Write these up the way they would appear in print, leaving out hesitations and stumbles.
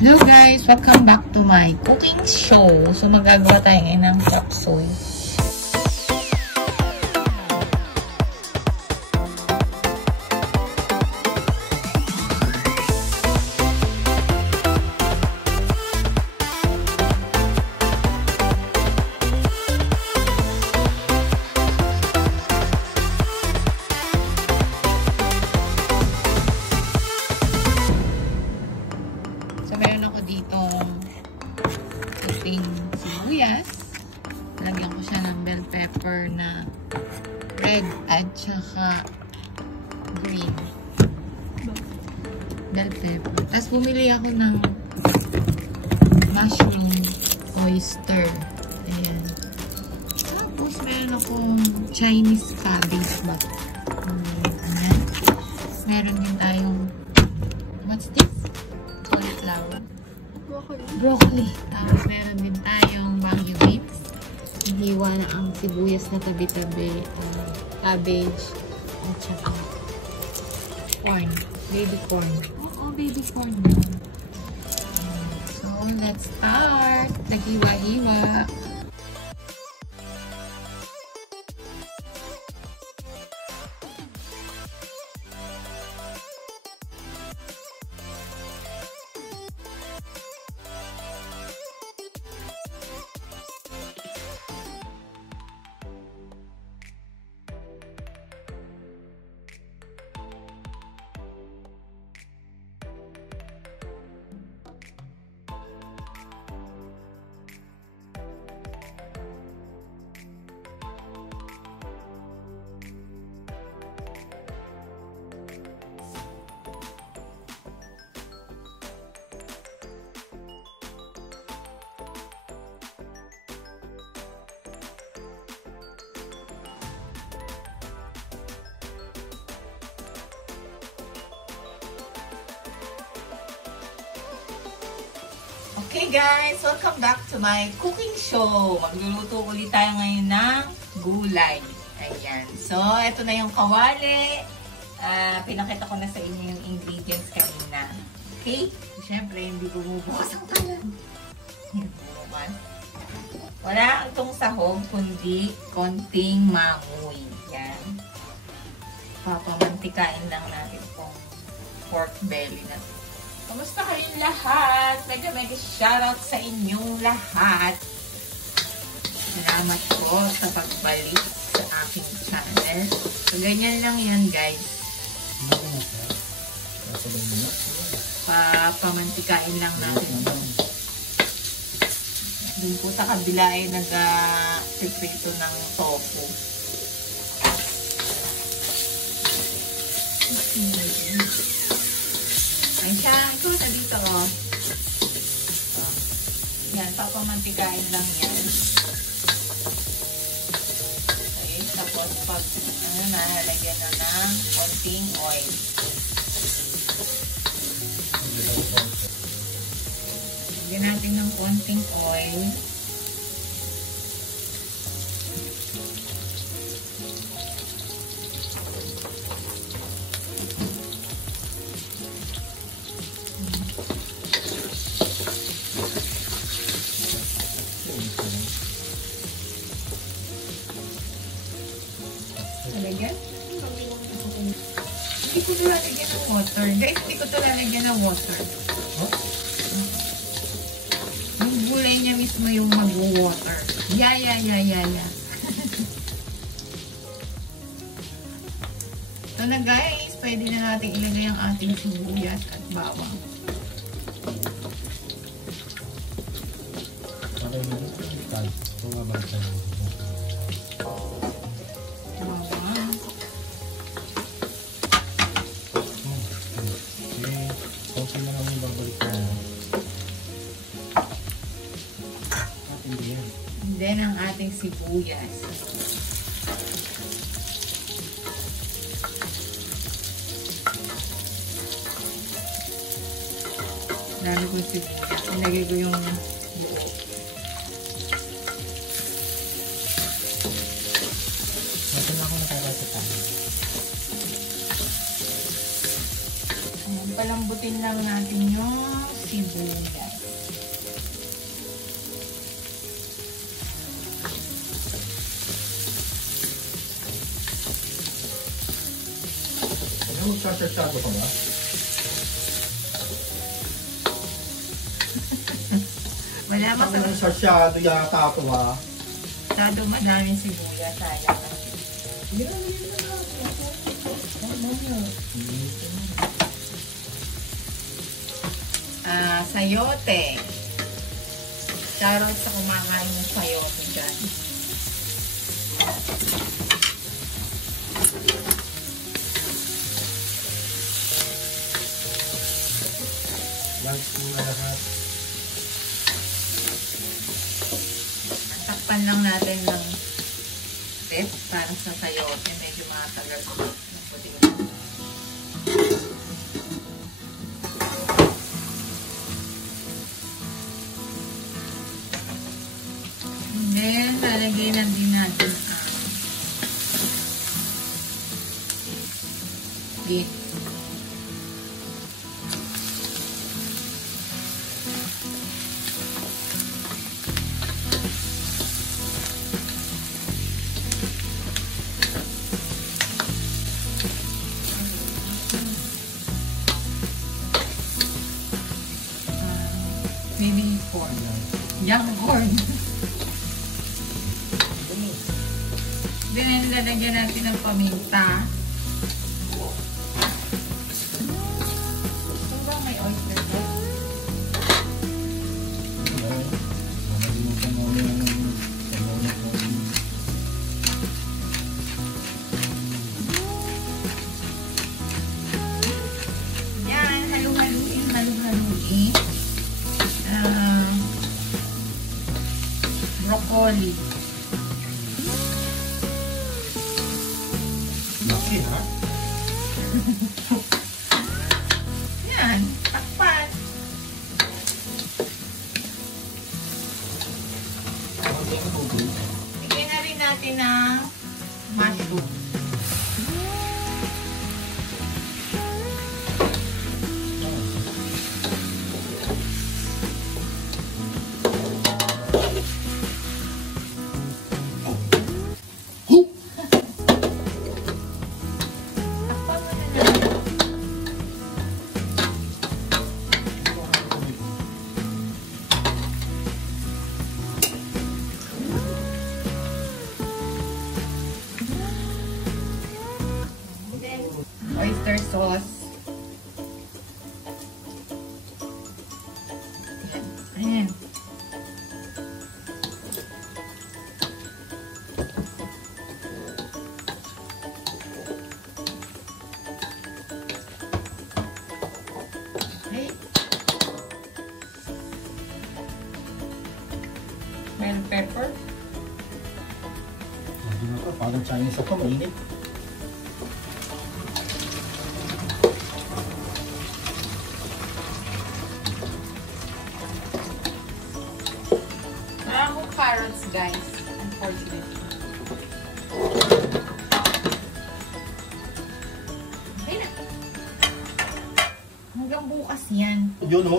Hello guys! Welcome back to my cooking show. So magagawa tayo ngayon ng chop suey. Sibuyas. Lagyan ko siya ng bell pepper na red at saka green. Bell pepper. Tapos bumili ako ng mushroom oyster. Ayan. Tapos meron akong Chinese cabbage ba? Ayan. Meron din tayong what's this? Cauliflower. Broccoli. Tapos meron din tayong Baguio beets. Hiwa na ang sibuyas na tabi-tabi. Cabbage. At saka corn. Baby corn. Oo, baby corn. So, let's start. Naghiwa-hiwa. Okay guys, welcome back to my cooking show. Magluluto ulit tayo ngayon ng gulay. Ayan. So, ito na yung kawali. Pinakita ko na sa inyo yung ingredients kanina. Okay? Siyempre, hindi bumubukas ang kalan. Wala itong sahog, kundi konting mamoy. Yan. Papamantikain lang natin itong pork belly na ito. Kamusta kayong lahat? Mega shoutout sa inyong lahat. Salamat po sa pagbalik sa aking channel. So, ganyan lang yan, guys. Papamantikain lang natin. Doon po sa kabila ay nag-prito ng tofu. Ay siya, ito na dito oh. Yan, papamantikain lang yan. Okay, tapos pag nalagyan na ng konting oil. Lagyan natin ng konting oil. Lagyan? Hindi ko ito lalagyan ng water. Guys, hindi ko ito lalagyan ng water. Huh? Yung gulay niya mismo yung mag-water. Yeah. So na guys, pwede na natin ilagay ang ating sibuyas at bawang. Then, ang ating sibuyas. Dami ko sibuyas. Nilagay ko yung buo. Ito na ako nakakasita. Palambutin lang natin yung sibuyas. Ano, magsasasyado ka ba? Wala Ang masarap. sasyado yata ito ha. Masyado madaming sibuyas. Sayang. Sayote. Charot sa kumakain ng sayote dyan. Lunch po na lahat. Takpan lang natin ng ref para sa sayote. Medyo matagal ko ng puting. And then, lalagay na din natin ang beef. Maybe corn. Young corn. Then, lalagyan natin ng paminta. Ito ba may oyster sauce? Yan, halu-haluin. Broccoli. Laki ha? Yan, takpan. Bigyan na rin natin ng mushroom. Oyster sauce. Ayan. Okay. Bell pepper. Hindi na ito, parang Chinese ako, mainit. Wala akong carrots, guys. Unfortunately. Okay na. Hanggang bukas yan. Yun o.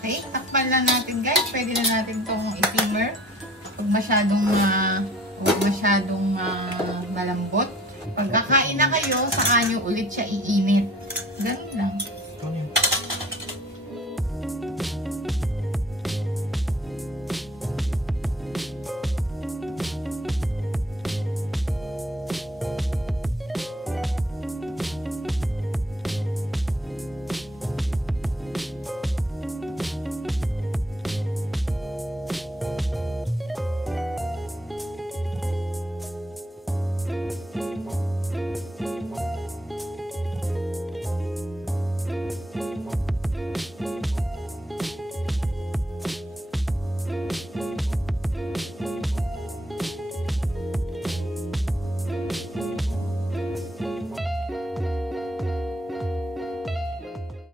Okay, takpan lang natin, guys. Pwede na natin itong i-simmer. Huwag masyadong malambot. Pag kakain na kayo, saka nyo ulit siya iinit. Ganun lang.